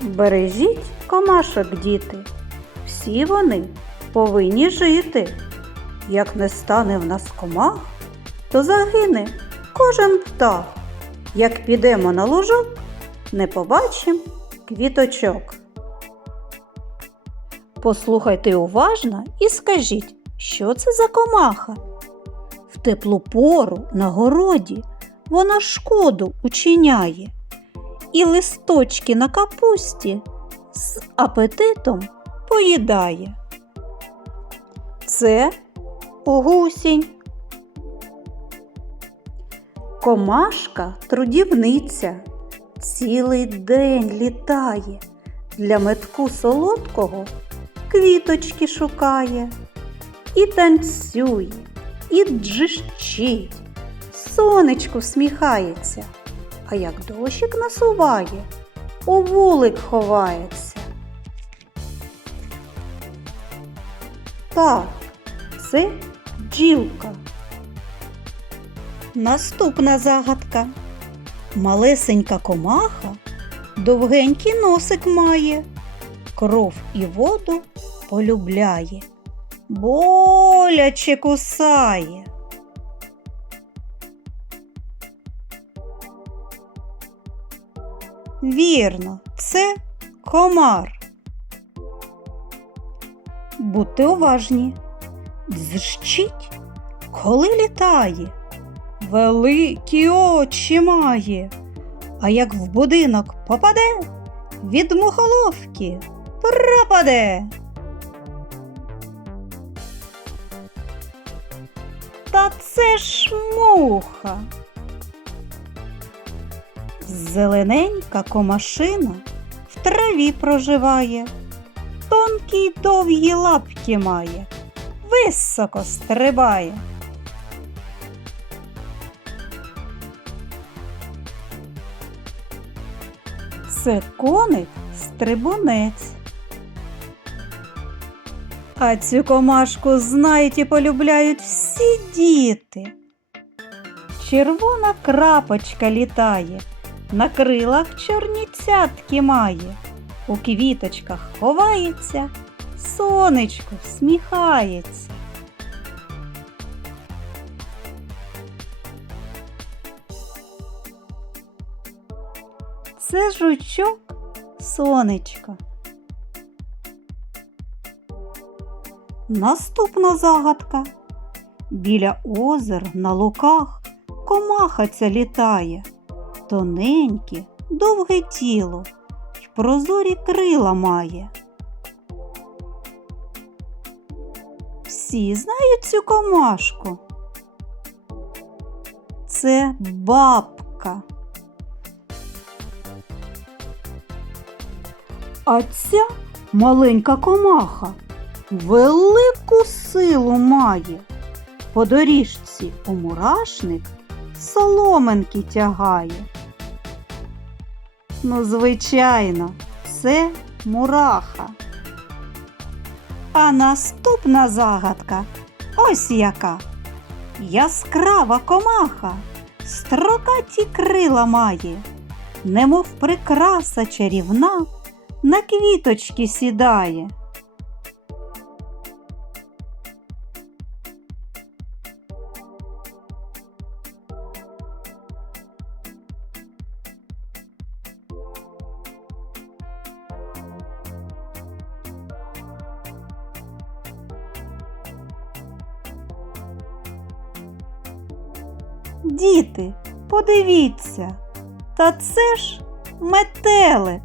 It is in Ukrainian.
Бережіть комашок, діти, всі вони повинні жити. Як не стане в нас комах, то загине кожен птах. Як підемо на лужок, не побачим квіточок. Послухайте уважно і скажіть, що це за комаха? В теплу пору на городі вона шкоду учиняє і листочки на капусті з апетитом поїдає. Це гусінь. Комашка трудівниця цілий день літає, для метку солодкого квіточки шукає, і танцює, і джищить, сонечку всміхається, а як дощик насуває, у вулик ховається. Так, це бджілка. Наступна загадка. Малесенька комаха довгенький носик має, кров і воду полюбляє, боляче кусає. Вірно, це комар. Будьте уважні. Дзжчить, коли літає, великі очі має, а як в будинок попаде, від мухоловки пропаде. Та це ж муха. Зелененька комашина в траві проживає, тонкі й довгі лапки має, високо стрибає. Це коник стрибунець. А цю комашку знають і полюбляють всі діти. Червона крапочка літає, на крилах чорні цятки має, у квіточках ховається, сонечко всміхається. Це жучок сонечко. Наступна загадка. Біля озер на луках комаха ця літає, тоненьке, довге тіло й прозорі крила має. Всі знають цю комашку. Це бабка. А ця маленька комаха велику силу має. По доріжці у мурашник соломинки тягає. Ну, звичайно, це мураха. А наступна загадка ось яка. Яскрава комаха, строкаті крила має, немов прикраса чарівна, на квіточки сідає. Діти, подивіться, та це ж метелик.